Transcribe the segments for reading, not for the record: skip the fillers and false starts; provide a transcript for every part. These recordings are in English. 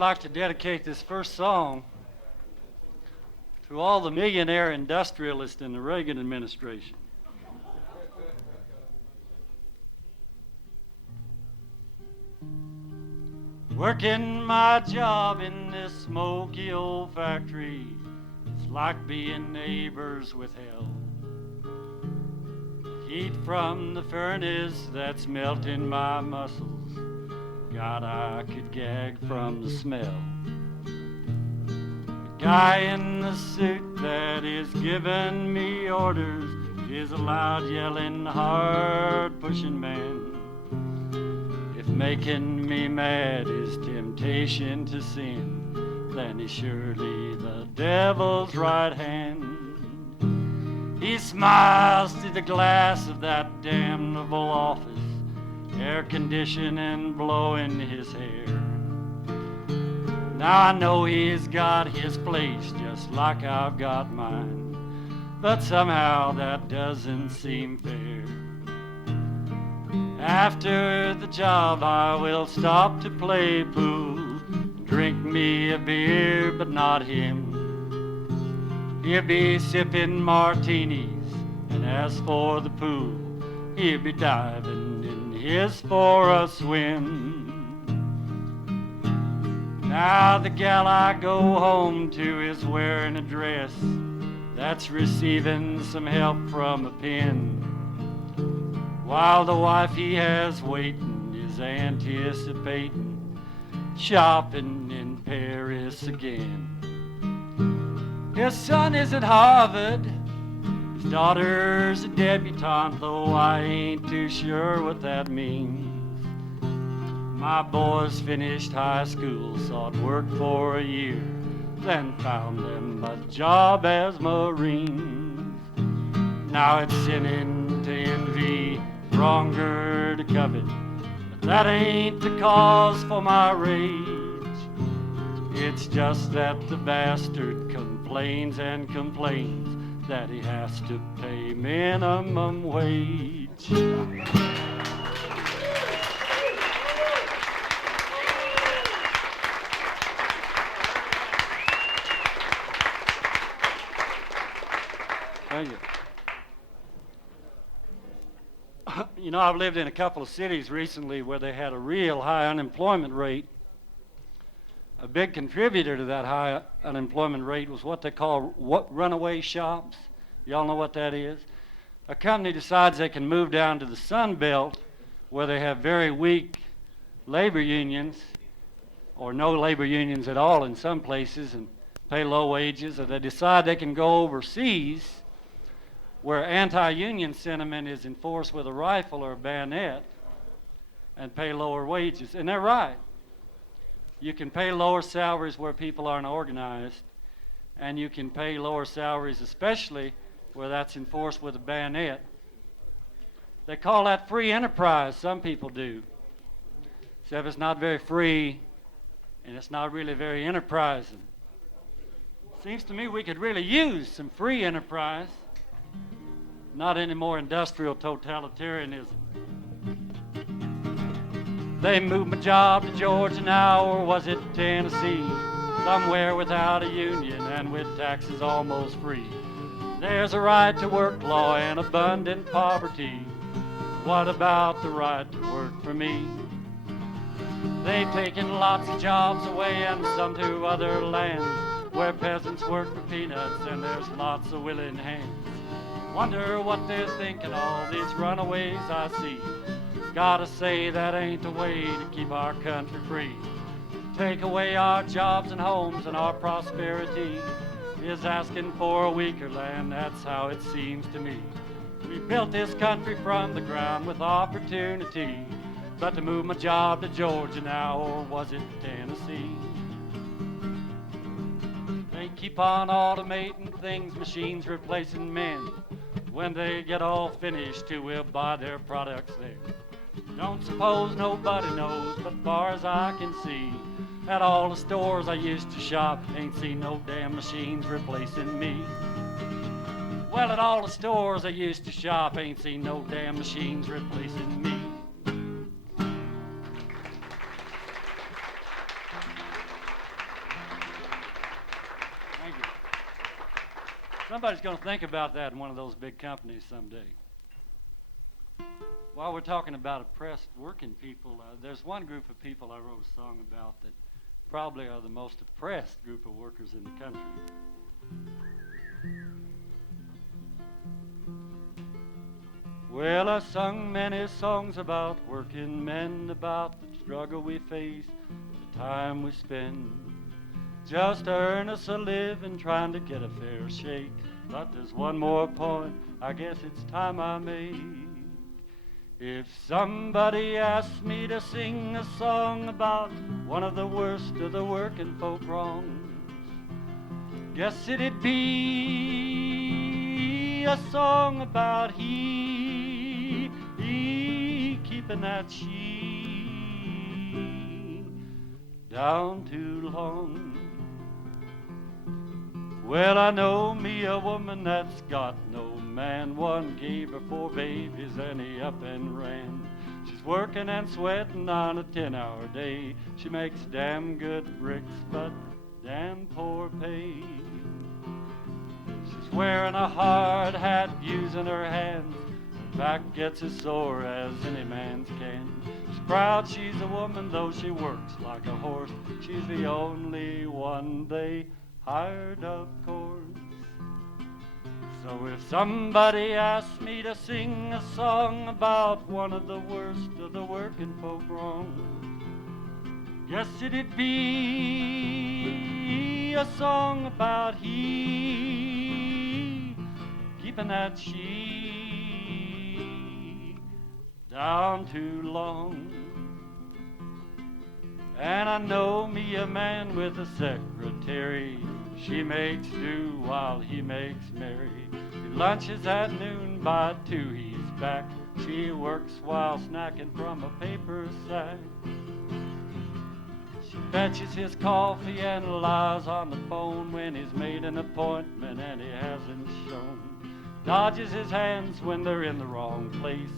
like to dedicate this first song to all the millionaire industrialists in the Reagan administration. Working my job in this smoky old factory, it's like being neighbors with hell. Heat from the furnace that's melting my muscles, God, I could gag from the smell. The guy in the suit that is giving me orders is a loud yelling, hard pushing man. If making me mad is temptation to sin, then he's surely the devil's right hand. He smiles through the glass of that damnable office, air conditioning blowing his hair. Now I know he's got his place just like I've got mine, but somehow that doesn't seem fair. After the job I will stop to play pool, drink me a beer but not him. He'll be sipping martinis, and as for the pool, he'll be diving in his for a swim. Now the gal I go home to is wearing a dress that's receiving some help from a pen, while the wife he has waiting is anticipating shopping in Paris again. His son is at Harvard, his daughter's a debutante, though I ain't too sure what that means. My boys finished high school, sought work for a year, then found them a job as Marines. Now it's sinning to envy, wronger to covet, but that ain't the cause for my rage. It's just that the bastard complains and complains that he has to pay minimum wage. Thank you. You know, I've lived in a couple of cities recently where they had a real high unemployment rate. A big contributor to that high unemployment rate was what they call runaway shops. Y'all know what that is? A company decides they can move down to the Sun Belt where they have very weak labor unions, or no labor unions at all in some places, and pay low wages, or they decide they can go overseas where anti-union sentiment is enforced with a rifle or a bayonet and pay lower wages. And they're right. You can pay lower salaries where people aren't organized, and you can pay lower salaries especially where that's enforced with a bayonet. They call that free enterprise, some people do. Except it's not very free, and it's not really very enterprising. Seems to me we could really use some free enterprise, not any more industrial totalitarianism. They moved my job to Georgia now, or was it Tennessee? Somewhere without a union and with taxes almost free. There's a right to work law and abundant poverty. What about the right to work for me? They've taken lots of jobs away and some to other lands where peasants work for peanuts and there's lots of willing hands. Wonder what they're thinking, all these runaways I see. Gotta say that ain't the way to keep our country free. Take away our jobs and homes and our prosperity is asking for a weaker land, that's how it seems to me. We built this country from the ground with opportunity, but to move my job to Georgia now, or was it Tennessee? They keep on automating things, machines replacing men. When they get all finished, who will buy their products there? Don't suppose nobody knows, but far as I can see, at all the stores I used to shop, ain't seen no damn machines replacing me. Well, at all the stores I used to shop, ain't seen no damn machines replacing me. Somebody's going to think about that in one of those big companies someday. While we're talking about oppressed working people, there's one group of people I wrote a song about that probably are the most oppressed group of workers in the country. Well, I sung many songs about working men, about the struggle we face, the time we spend just to earn us a living, trying to get a fair shake. But there's one more point, I guess it's time I make. If somebody asked me to sing a song about one of the worst of the working folk wrongs, guess it'd be a song about he keeping that she down too long. Well, I know me a woman that's got no man. One gave her 4 babies and he up and ran. She's working and sweating on a 10-hour day. She makes damn good bricks, but damn poor pay. She's wearing a hard hat, using her hands. Her back gets as sore as any man's can. She's proud she's a woman, though she works like a horse. She's the only one they hired, of course. So if somebody asked me to sing a song about one of the worst of the working folk wrongs, guess it'd be a song about he keeping that she down too long. And I know me a man with a secretary. She makes do while he makes merry. He lunches at noon, by 2 he's back. She works while snacking from a paper sack. She fetches his coffee and lies on the phone when he's made an appointment and he hasn't shown. Dodges his hands when they're in the wrong place,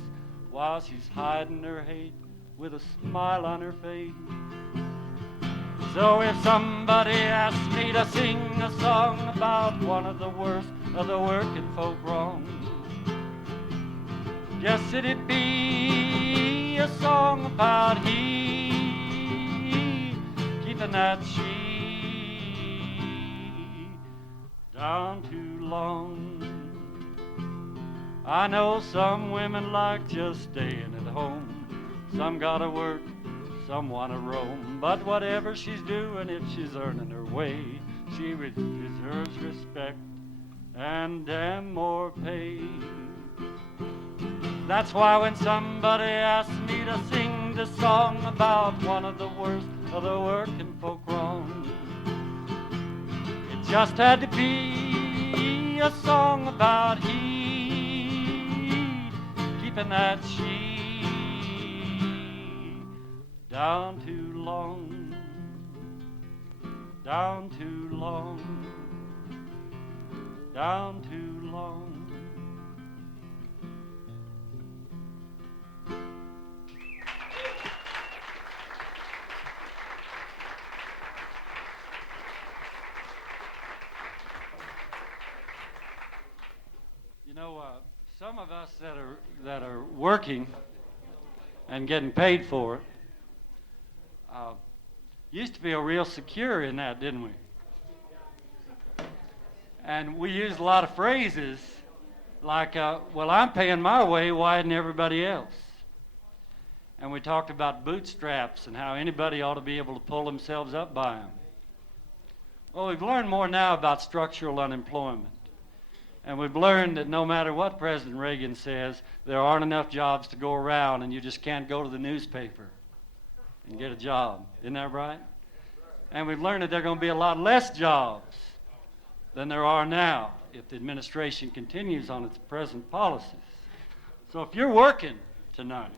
while she's hiding her hate with a smile on her face. So if somebody asked me to sing a song about one of the worst of the working folk wrongs, guess it'd be a song about he keeping that she down too long. I know some women like just staying at home. Some gotta work, some wanna roam, but whatever she's doing, if she's earning her way, she deserves respect and damn more pay. That's why when somebody asked me to sing this song about one of the worst of the working folk wrongs, it just had to be a song about he keeping that she down too long, down too long, down too long. You know, some of us that are working and getting paid for it, used to feel real secure in that, didn't we? And we used a lot of phrases like, well, I'm paying my way, why isn't everybody else? And we talked about bootstraps and how anybody ought to be able to pull themselves up by them. Well, we've learned more now about structural unemployment. And we've learned that no matter what President Reagan says, there aren't enough jobs to go around, and you just can't go to the newspaper and get a job. Isn't that right? And we've learned that there are going to be a lot less jobs than there are now if the administration continues on its present policies. So if you're working tonight,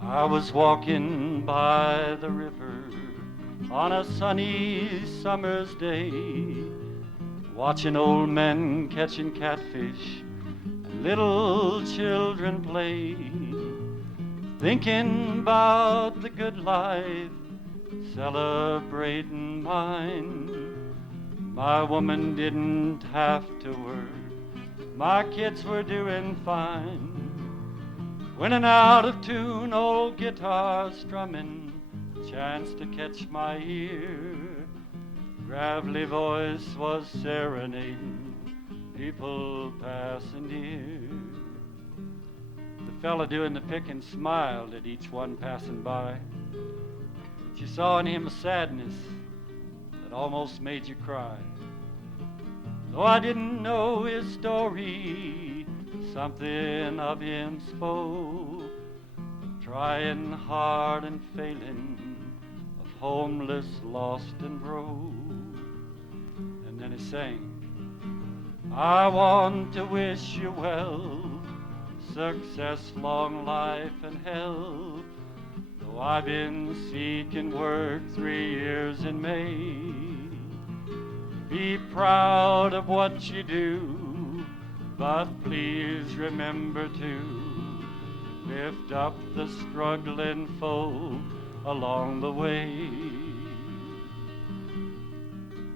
I was walking by the river on a sunny summer's day, watching old men catching catfish and little children play, thinking about the good life celebrating mine. My woman didn't have to work, my kids were doing fine. When an out of tune old guitar strumming chanced to catch my ear, gravelly voice was serenading people passing near. The fella doing the picking smiled at each one passing by, but you saw in him a sadness that almost made you cry. Though I didn't know his story, something of him spoke, trying hard and failing, of homeless, lost and broke. And then he sang, I want to wish you well, success, long life, and health. Though I've been seeking work 3 years in May, be proud of what you do, but please remember to lift up the struggling folk along the way.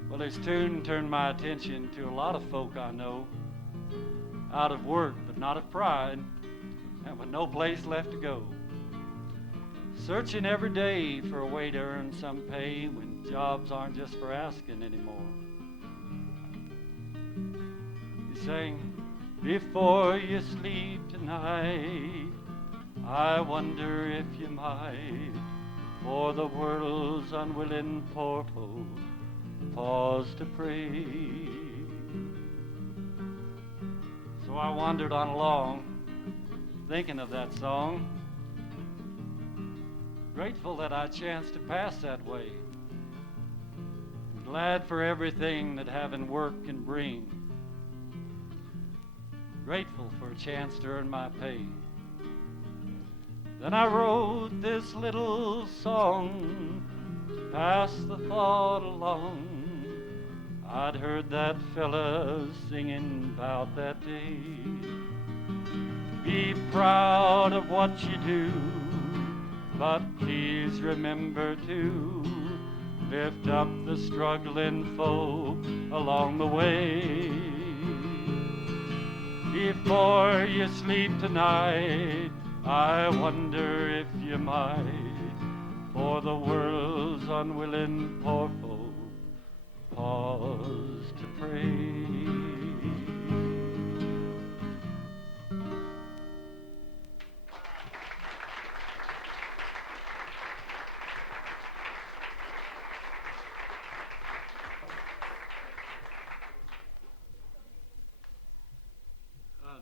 Well, his tune turned my attention to a lot of folk I know, out of work but not of pride, and with no place left to go, searching every day for a way to earn some pay when jobs aren't just for asking anymore. He sang, before you sleep tonight, I wonder if you might, for the world's unwilling portal, pause to pray. So I wandered on along, thinking of that song, grateful that I chanced to pass that way, glad for everything that having work can bring, grateful for a chance to earn my pay. Then I wrote this little song to pass the thought along I'd heard that fella singing about that day. Be proud of what you do, but please remember to lift up the struggling folk along the way. Before you sleep tonight, I wonder if you might, for the world's unwilling poor folk, pause to pray.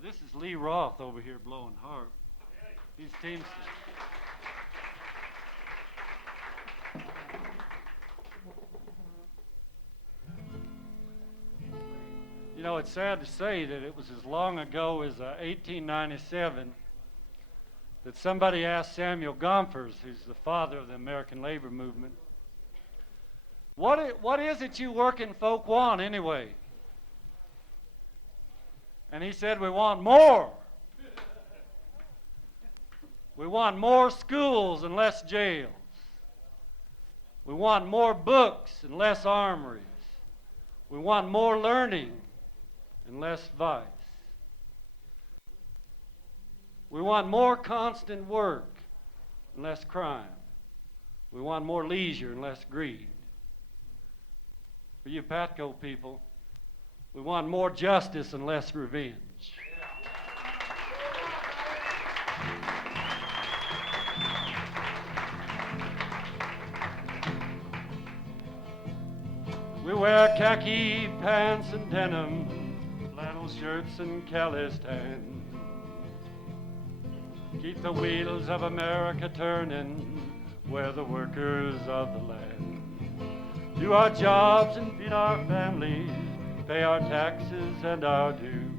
This is Lee Roth over here blowing harp. He's Teamster. You know, it's sad to say that it was as long ago as 1897 that somebody asked Samuel Gompers, who's the father of the American labor movement, what is it you working folk want anyway? And he said, we want more. We want more schools and less jails. We want more books and less armories. We want more learning and less vice. We want more constant work and less crime. We want more leisure and less greed. For you Patco people, we want more justice and less revenge. We wear khaki pants and denim, flannel shirts and Khalistan. Keep the wheels of America turning, we're the workers of the land. Do our jobs and feed our families, pay our taxes and our dues.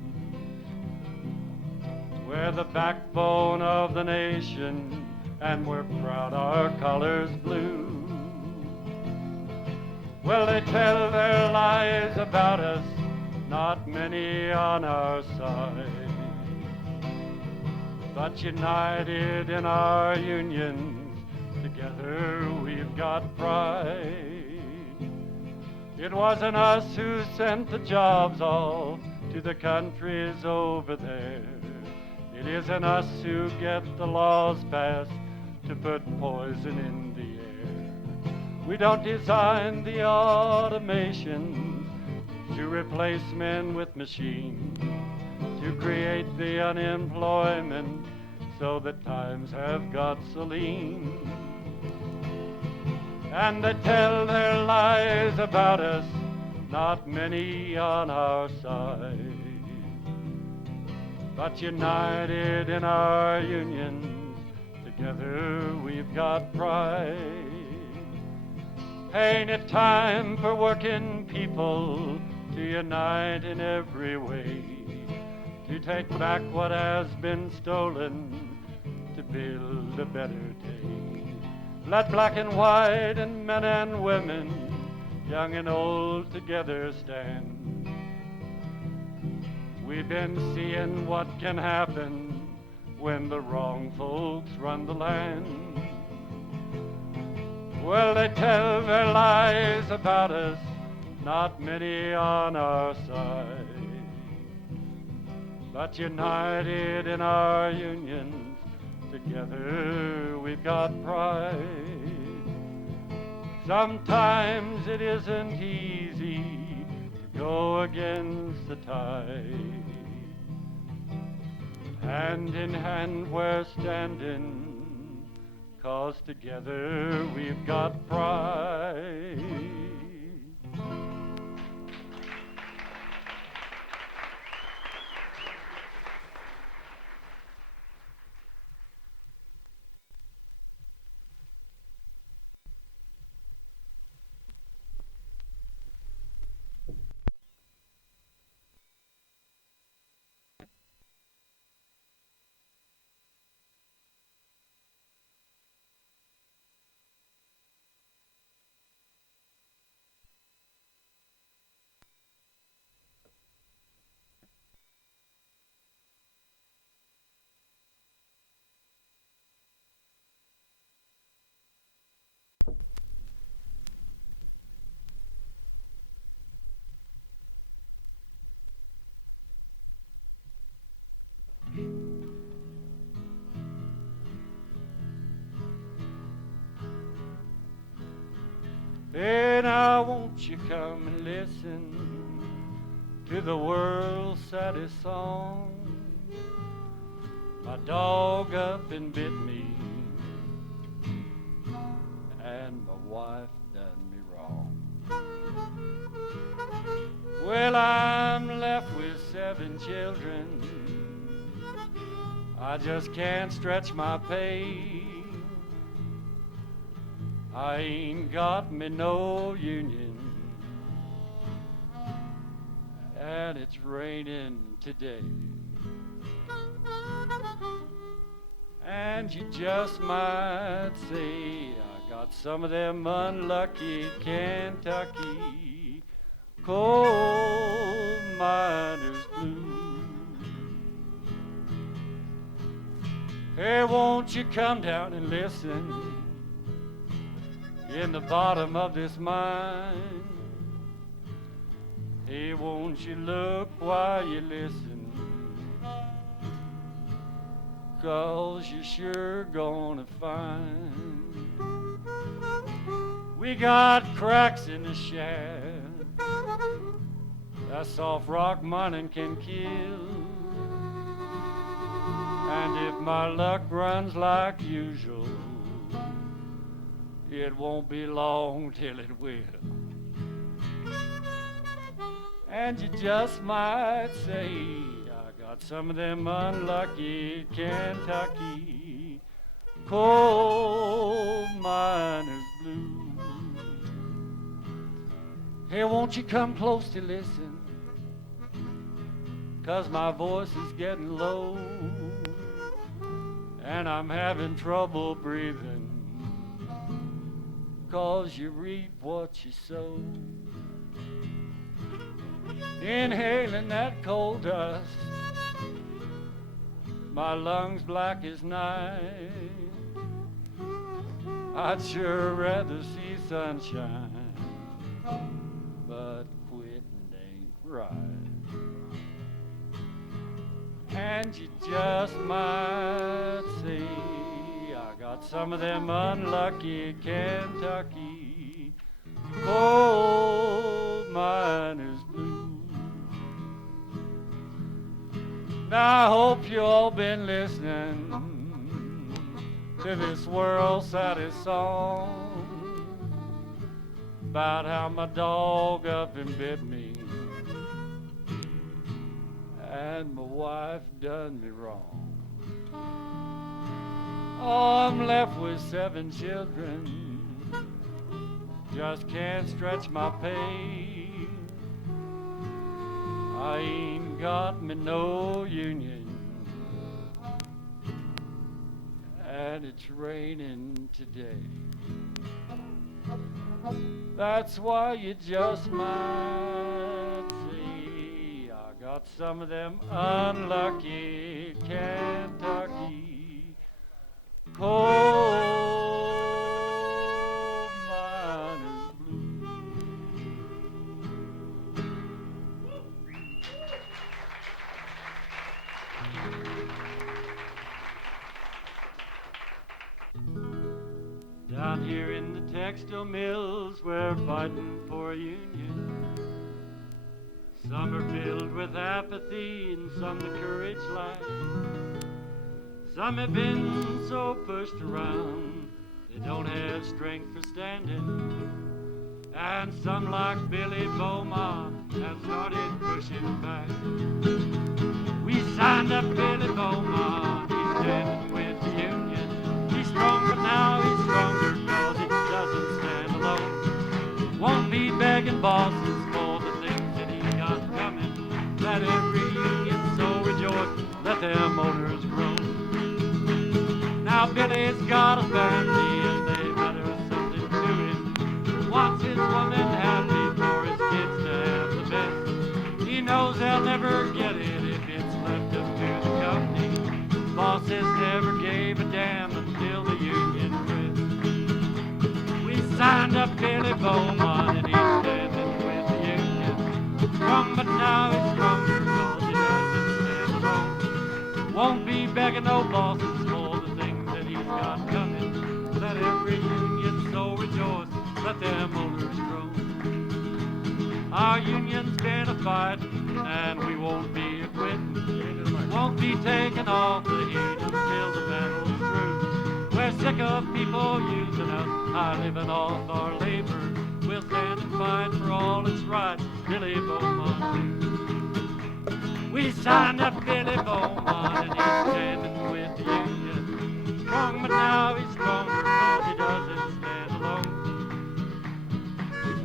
We're the backbone of the nation, and we're proud our colors blue. Well, they tell their lies about us, not many on our side. But united in our unions, together we've we've got pride. It wasn't us who sent the jobs all to the countries over there. It isn't us who get the laws passed to put poison in the air. We don't design the automation to replace men with machines, to create the unemployment so that times have got so lean. And they tell their lies about us, not many on our side. But united in our unions, together we've got pride. Ain't it time for working people to unite in every way, to take back what has been stolen, to build a better day? Let black and white and men and women, young and old, together stand. We've been seeing what can happen when the wrong folks run the land. Well, they tell their lies about us, not many on our side. But united in our unions, together we've got pride. Sometimes it isn't easy to go against the tide. Hand in hand we're standing, 'cause together we've got pride. Hey, now won't you come and listen to the world's saddest song? My dog up and bit me, and my wife done me wrong. Well, I'm left with 7 children. I just can't stretch my pay. I ain't got me no union, and it's raining today. And you just might say I got some of them unlucky Kentucky coal miners blues. Hey, won't you come down and listen? In the bottom of this mine, hey, won't you look while you listen? 'Cause you're sure gonna find we got cracks in the shaft that soft rock mining can kill. And if my luck runs like usual, it won't be long till it will. And you just might say I got some of them unlucky Kentucky coal miners blues. Hey, won't you come close to listen? 'Cause my voice is getting low, and I'm having trouble breathing. 'Cause you reap what you sow. Inhaling that coal dust, my lungs black as night. I'd sure rather see sunshine, but quitting ain't right. And you just might say I got some of them unlucky Kentucky coal miners blues. Now I hope you all been listening to this world saddest song about how my dog up and bit me and my wife done me wrong. Oh, I'm left with 7 children, just can't stretch my pay. I ain't got me no union, and it's raining today. That's why you just might see I got some of them unlucky Kentucky coal miners blues. Down here in the textile mills, we're fighting for a union. Some are filled with apathy and some the courage lies. Some have been so pushed around they don't have strength for standing. And some like Billy Beaumont have started pushing back. We signed up Billy Beaumont, he's standing with the union. He's strong, but now he's stronger because he doesn't stand alone. Won't be begging bosses for the things that he's got coming. Let every union so rejoice, let them owners groan. Now Billy's got a family and they matter something to him. Wants his woman happy for his kids to have the best. He knows they'll never get it if it's left up to the company. Bosses never gave a damn until the union quit. We signed up Billy Beaumont and he's standing with the union. Strong, but now he's stronger because he doesn't stand alone. Won't be begging no bosses for the things that he's got coming. Let every union so rejoice, let them owners groan. Our union's been a fightin' and we won't be a quittin'. Won't be taking off the heat until the battle's through. We're sick of people using us, high living off our labor. We'll stand and fight for all that's right, Billy Beaumont. We signed up Billy Beaumont and he's standing with the union. Strong, but now he's stronger because he doesn't stand alone.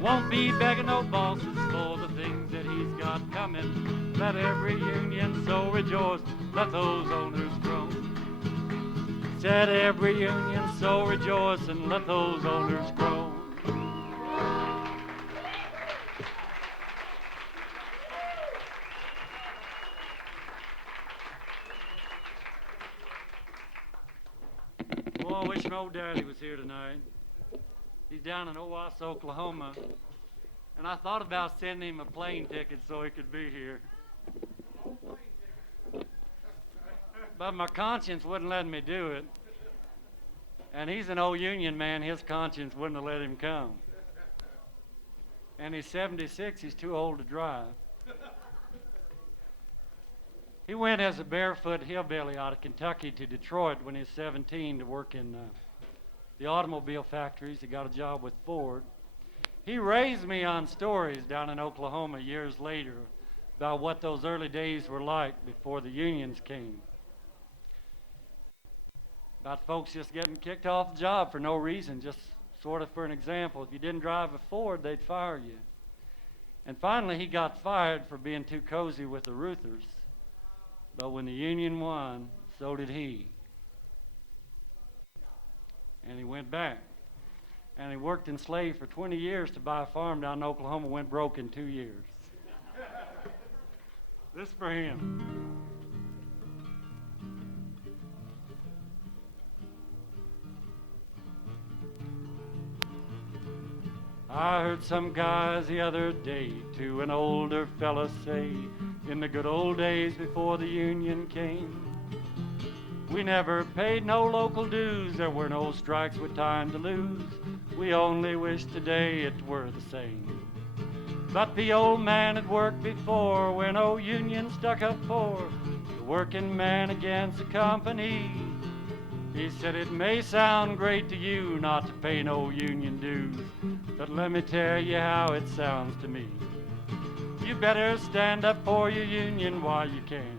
Won't be begging no bosses for the things that he's got coming. Let every union so rejoice, let those owners groan. Said every union so rejoice and let those owners groan. Oh, I wish my old daddy was here tonight. He's down in Owasso, Oklahoma, and I thought about sending him a plane ticket so he could be here. But my conscience wouldn't let me do it. And he's an old union man, his conscience wouldn't have let him come. And he's 76, he's too old to drive. He went as a barefoot hillbilly out of Kentucky to Detroit when he was 17 to work in the automobile factories. He got a job with Ford. He raised me on stories down in Oklahoma years later about what those early days were like before the unions came. About folks just getting kicked off the job for no reason, just sort of for an example. If you didn't drive a Ford, they'd fire you. And finally, he got fired for being too cozy with the Ruthers. But when the union won, so did he. And he went back. And he worked enslaved for 20 years to buy a farm down in Oklahoma, went broke in 2 years. This for him. I heard some guys the other day to an older fella say, in the good old days before the union came, we never paid no local dues, there were no strikes with time to lose. We only wish today it were the same. But the old man had worked before where no union stuck up for the working man against the company. He said it may sound great to you not to pay no union dues, but let me tell you how it sounds to me. You better stand up for your union while you can,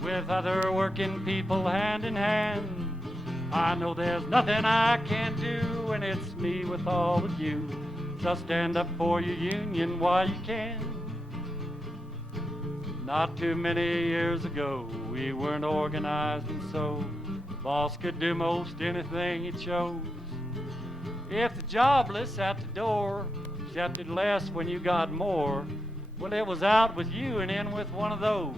with other working people hand in hand. I know there's nothing I can't do, and it's me with all of you. So stand up for your union while you can. Not too many years ago, we weren't organized, and so the boss could do most anything he chose. If the job list at the door accepted less when you got more, well, it was out with you and in with one of those.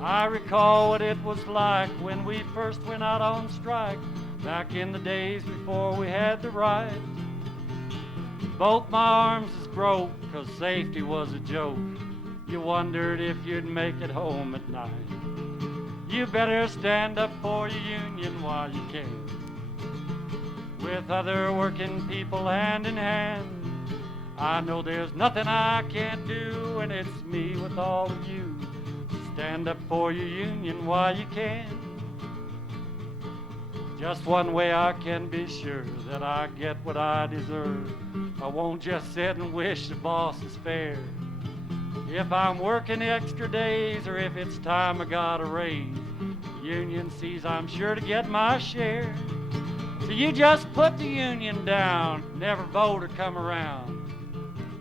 I recall what it was like when we first went out on strike, back in the days before we had the right. Both my arms is broke, 'cause safety was a joke. You wondered if you'd make it home at night. You better stand up for your union while you can, with other working people hand in hand. I know there's nothing I can't do, and it's me with all of you. Stand up for your union while you can. Just one way I can be sure that I get what I deserve. I won't just sit and wish the boss is fair. If I'm working extra days or if it's time I got a raise, the union sees I'm sure to get my share. So you just put the union down, never vote or come around.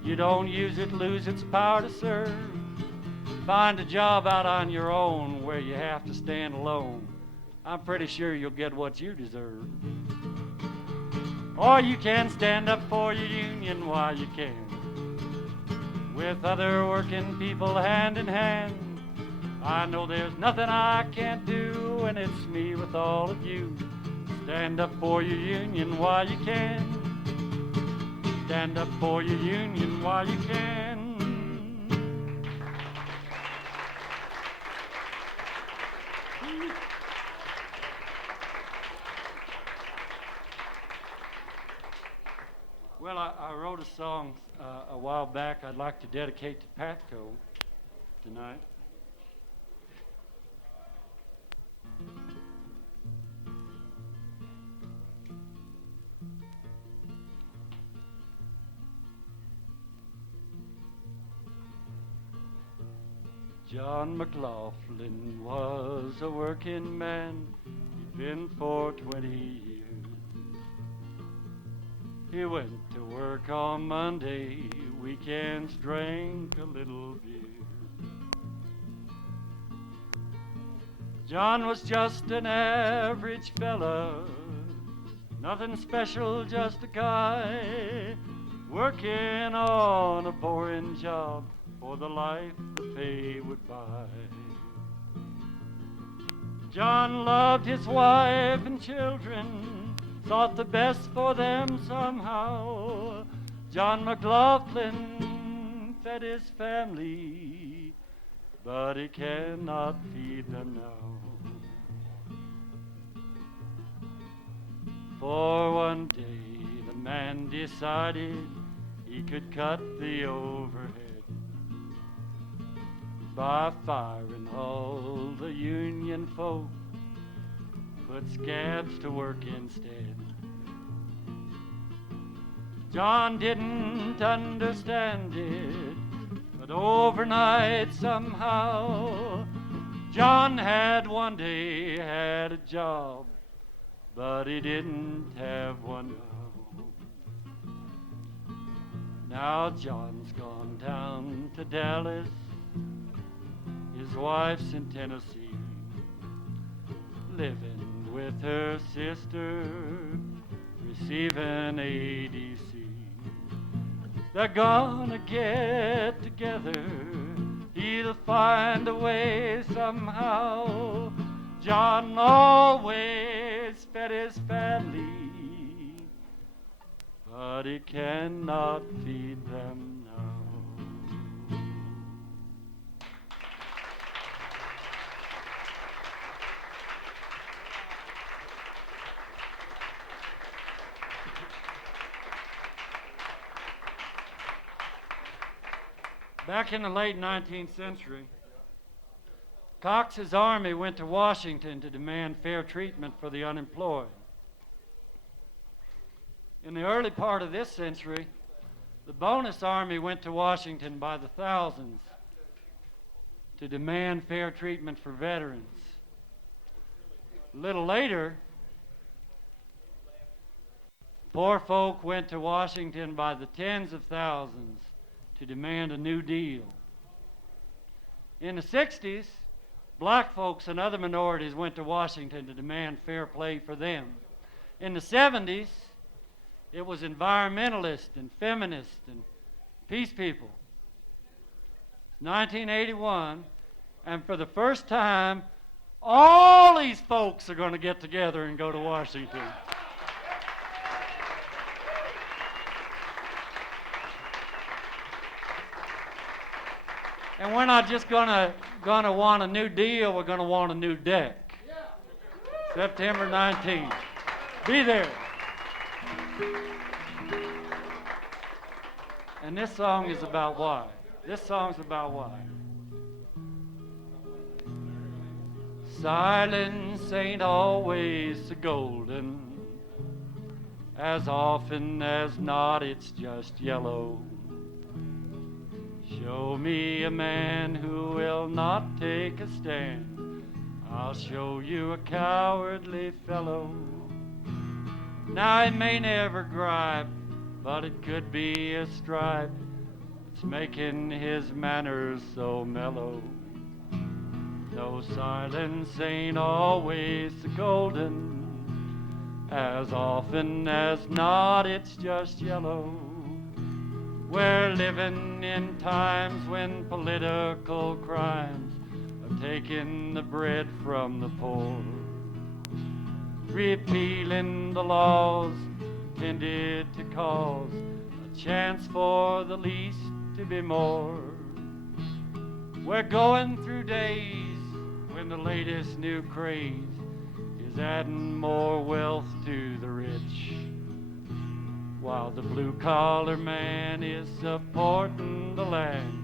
You don't use it, lose its power to serve. Find a job out on your own where you have to stand alone. I'm pretty sure you'll get what you deserve. Or you can stand up for your union while you can, with other working people hand in hand. I know there's nothing I can't do, and it's me with all of you. Stand up for your union while you can. Stand up for your union while you can. Well, I wrote a song a while back I'd like to dedicate to Patco tonight. John McLaughlin was a working man. He'd been for 20 years. He went to work on Monday, weekends drank a little beer. John was just an average fella, nothing special, just a guy working on a boring job for the life the pay would buy. John loved his wife and children, thought the best for them somehow. John McLaughlin fed his family, but he cannot feed them now. For one day the man decided he could cut the overhead by firing all the union folk, put scabs to work instead. John didn't understand it, but overnight somehow, John had one day had a job, but he didn't have one now. Now John's gone down to Dallas, his wife's in Tennessee, living with her sister, receiving ADC. They're gonna get together, he'll find a way somehow. John always fed his family, but he cannot feed them now. Back in the late 19th century, Cox's army went to Washington to demand fair treatment for the unemployed. In the early part of this century, the bonus army went to Washington by the thousands to demand fair treatment for veterans. A little later, poor folk went to Washington by the tens of thousands to demand a New Deal. In the 60s, black folks and other minorities went to Washington to demand fair play for them. In the 70s, it was environmentalists and feminists and peace people. 1981, and for the first time, all these folks are going to get together and go to Washington. And we're not just gonna want a new deal, we're gonna want a new deck. September 19th. Be there. And this song is about why. This song's about why. Silence ain't always golden. As often as not, it's just yellow. Show me a man who will not take a stand. I'll show you a cowardly fellow. Now it may never gripe, but it could be a stripe that's making his manners so mellow. No, silence ain't always golden. As often as not, it's just yellow. We're living in times when political crimes have taken the bread from the poor. Repealing the laws intended to cause a chance for the least to be more. We're going through days when the latest new craze is adding more wealth to the rich, while the blue-collar man is supporting the land,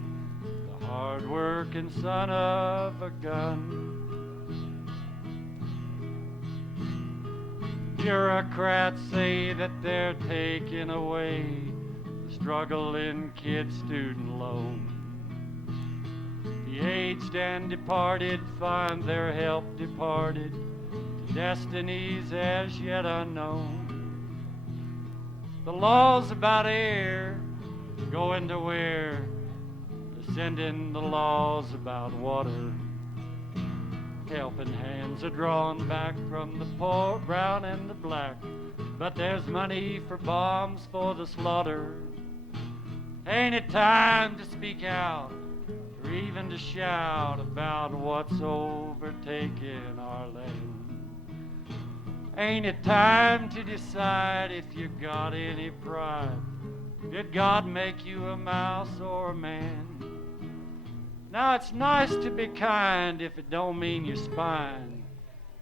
the hard-working son of a gun. Bureaucrats say that they're taking away the struggling kid student loan. The aged and departed find their help departed to destinies as yet unknown. The laws about air going to where they're sending the laws about water. Helping hands are drawn back from the poor, brown and the black, but there's money for bombs for the slaughter. Ain't it time to speak out, or even to shout about what's overtaking our land? Ain't it time to decide if you got any pride? Did God make you a mouse or a man? Now it's nice to be kind if it don't mean your spine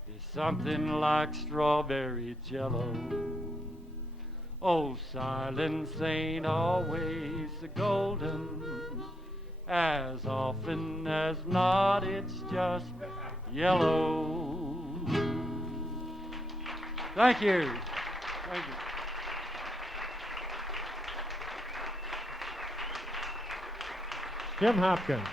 is something like strawberry jello. Oh, silence ain't always golden. As often as not, it's just yellow. Thank you. Thank you. Jim Hopkins.